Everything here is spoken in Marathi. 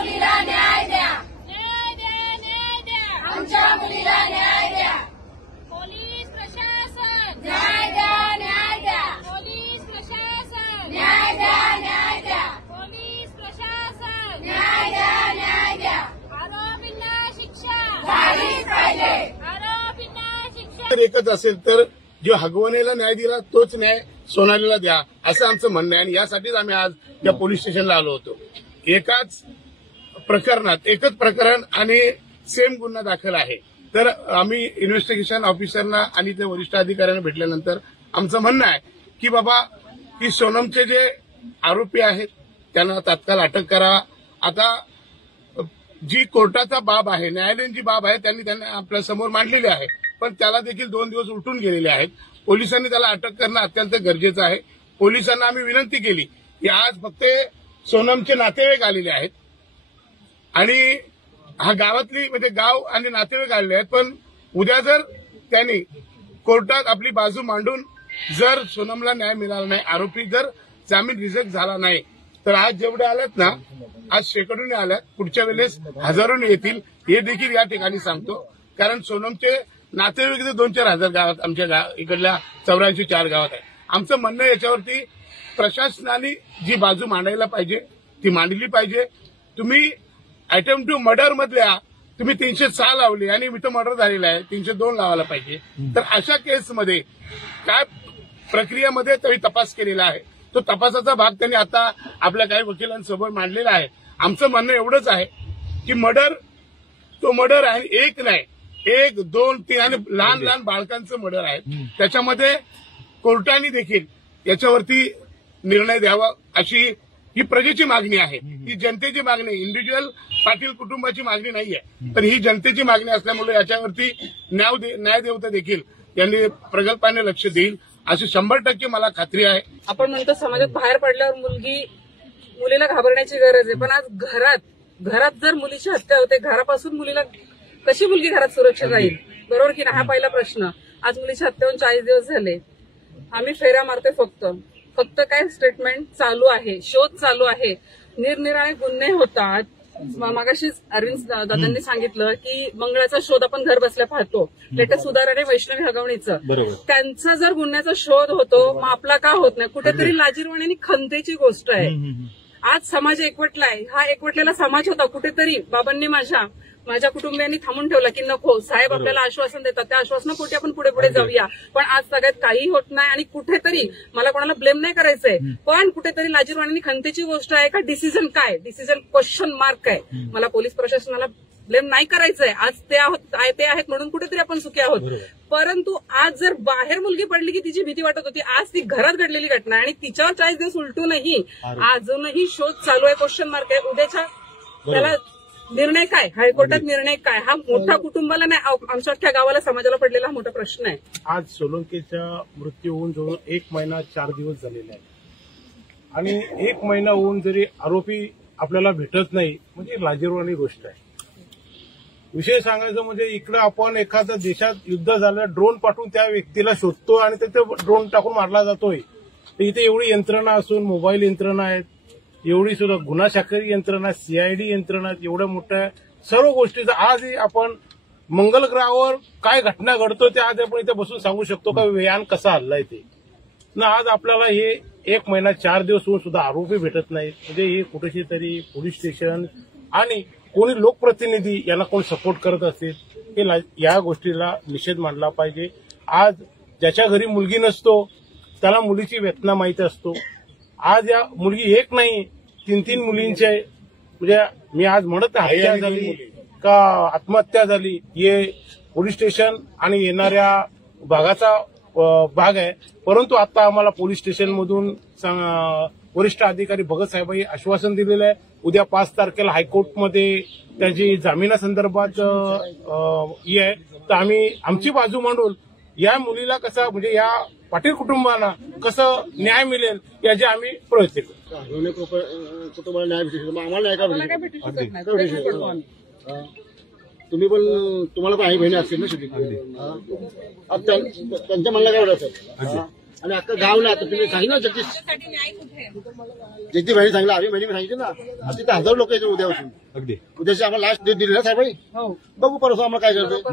मुलीला न्याय द्या, न्याय द्या, न्याय द्या, आमच्या मुलीला न्याय द्या. पोलीस प्रशासन न्याय द्या, न्याय द्या. पोलीस प्रशासन न्याय द्या, न्याय द्या. पोलीस प्रशासन न्याय द्या, न्याय द्या. आरोपींना शिक्षा झालीच पाहिजे, आरोपींना शिक्षा. जर एकच असेल तर जो हगवणेला न्याय दिला तोच न्याय सोनालीला द्या असं आमचं म्हणणं आहे. आणि यासाठीच आम्ही आज या पोलीस स्टेशनला आलो होतो. एकाच प्रकरणात एकच प्रकरण आणि सेम गुन्हा दाखल आहे. तर आम्ही इन्व्हेस्टिगेशन ऑफिसरना आणि ते वरिष्ठ अधिकाऱ्यांना भेटल्यानंतर आमचं म्हणणं आहे की बाबा की सोनमचे जे आरोपी आहेत त्यांना तात्काळ अटक करा. आता जी कोर्टाचा बाब आहे, न्यायालयीन जी बाब आहे त्यांनी आपल्या समोर मांडलेली आहे, पण त्याला देखील 2 दिवस उलटून गेलेले आहेत. पोलिसांनी त्याला अटक करणं अत्यंत गरजेचं आहे. पोलिसांना आम्ही विनंती केली की आज फक्त सोनमचे नातेवाईक आलेले आहेत आणि हा गावातली म्हणजे गाव आणि नातेवाईक आलेले आहेत, पण उद्या जर त्यांनी कोर्टात आपली बाजू मांडून जर सोनमला न्याय मिळाला नाही, आरोपी जर जामीन रिजेक्ट झाला नाही, तर आज जेवढे आलेत ना, आज शेकडोने आल्यात, पुढच्या वेळेस हजारोने येतील हे देखील या ठिकाणी सांगतो. कारण सोनमचे नातेवाईक 2-4 हजार गावात आमच्या इकडल्या 84 गावात आहे. आमचं म्हणणं याच्यावरती प्रशासनाने जी बाजू मांडायला पाहिजे ती मांडली पाहिजे. तुम्ही अटेम्प्ट टू मर्डर मधल्या तुम्ही 306 लावली आणि इथं मर्डर झालेला आहे 302 लावायला पाहिजे. तर अशा केसमध्ये काय प्रक्रियेमध्ये त्यांनी तपास केलेला आहे, तो तपासाचा भाग त्यांनी आता आपल्या काही वकिलांसोबत मांडलेला आहे. आमचं म्हणणं एवढंच आहे की मर्डर तो मर्डर आहे, एक नाही 1, 2, 3 आणि लहान लहान बालकांचं मर्डर आहे. त्याच्यामध्ये कोर्टाने देखील याच्यावरती निर्णय द्यावा अशी ही प्रजेची मागणी आहे, ही जनतेची मागणी, इंडिव्हिज्युअल पाटील कुटुंबाची मागणी नाहीये, तर ही जनतेची मागणी असल्यामुळे याच्यावरती न्यायदेवता देखील यांनी प्रगल्भाने लक्ष देईल अशी 100% मला खात्री आहे. आपण म्हणतो समाजात बाहेर पडल्यावर मुलीला घाबरण्याची गरज आहे, पण आज घरात जर मुलीची हत्या होते, घरापासून मुलीला कशी मुलगी घरात सुरक्षित राहील, बरोबर की नाही, हा पहिला प्रश्न. आज मुलीची हत्या होऊन 40 दिवस झाले, आम्ही फेऱ्या मारतोय. फक्त काय स्टेटमेंट चालू आहे, शोध चालू आहे, निरनिराळे गुन्हे होतात. मागाशीच अरविंद दादांनी सांगितलं की मंगळाचा शोध आपण घर बसल्या पाहतो, लेटेस्ट सुधारणे वैष्णवी हगवणीचं, त्यांचा जर गुन्ह्याचा शोध होतो मग आपला का होत नाही. कुठेतरी लाजिरवाणी आणि खंतेची गोष्ट आहे. आज समाज एकवटलाय, हा एकवटलेला समाज होता कुठेतरी बाबांनी माझ्या कुटुंबियांनी थांबून ठेवला की नको, साहेब आपल्याला आश्वासन देतात, त्या आश्वासनापोटी आपण पुढे जाऊया. पण आज सगळ्यात काही होत नाही आणि कुठेतरी मला कोणाला ब्लेम नाही करायचंय, पण कुठेतरी लाजिरवाणी खंतेची गोष्ट आहे का डिसिजन क्वेश्चन मार्क आहे. मला पोलीस प्रशासनाला ब्लेम नाही करायचंय. आज ते आहेत म्हणून कुठेतरी आपण सुखी आहोत. परंतु आज जर बाहेर मुलगी पडली की तिची भीती वाटत होती, आज ती घरात घडलेली घटना आणि तिच्यावर 40 दिवस उलटूनही अजूनही शोध चालू आहे, क्वेश्चन मार्क आहे. उद्याच्या त्याला निर्णय काय, हायकोर्टात निर्णय काय, हा मोठा कुटुंबाला नाही, आमच्या अख्ख्या गावाला समाजाला पडलेला हा मोठा प्रश्न आहे. आज सोलंकीचा मृत्यू होऊन जवळ 1 महिना 4 दिवस झालेले आहे आणि 1 महिना होऊन जरी आरोपी आपल्याला भेटत नाही म्हणजे लाजिरवाणी गोष्ट आहे. विषय सांगायचं म्हणजे इकडे आपण एखाद्या देशात युद्ध झालं, ड्रोन पाठवून त्या व्यक्तीला शोधतो आणि त्याचं ड्रोन टाकून मारला जातोय. तर इथे एवढी यंत्रणा असून, मोबाईल यंत्रणा आहेत, एवढी सुद्धा गुन्हा शाखरी यंत्रणा, सीआयडी यंत्रणा, एवढ्या मोठ्या सर्व गोष्टीचा आजही आपण मंगल ग्रहावर काय घटना घडतो ते आज आपण इथे बसून सांगू शकतो का यान कसा हल्लाय ते ना. आज आपल्याला हे 1 महिना 4 दिवस होऊन सुद्धा आरोपी भेटत नाहीत. म्हणजे हे कुठेशी तरी पोलीस स्टेशन आणि कोणी लोकप्रतिनिधी यांना कोण सपोर्ट करत असेल हे या गोष्टीला निषेध मानला पाहिजे. आज ज्याच्या घरी मुलगी नसतो त्याला मुलीची वेदना माहिती असतो. आज या मुलगी एक नाही 3-3 मुलींचे म्हणजे मी आज म्हणत हत्या झाली का आत्महत्या झाली हे पोलीस स्टेशन आणि येणाऱ्या भागाचा भाग आहे. परंतु आता आम्हाला पोलीस स्टेशनमधून वरिष्ठ अधिकारी भगत साहेबांनी आश्वासन दिलेलं आहे. उद्या 5 तारखेला हायकोर्टमध्ये त्याची जामिनासंदर्भात ही आहे. तर आम्ही आमची बाजू मांडून या मुलीला कसं म्हणजे या पाटील कुटुंबाला कसं न्याय मिळेल याचे आम्ही प्रयत्न करू. कुटुंबाला न्याय भेटू आम्हाला नाही. तुम्ही पण तुम्हाला पण आई बहिणी असतील ना शेवटी, त्यांच्या म्हणणं काय एवढं आणि अख्खं गाव ना, आता तुम्ही सांगितलं ना जगदीश भाई सांगितलं, आम्ही बहिणी सांगितलं ना, आता तिथे 1000 लोक येतील उद्यापासून. अगदी उद्याची आम्हाला लास्ट डेट दिली ना साहेब, बघू परत आम्हाला काय करतो.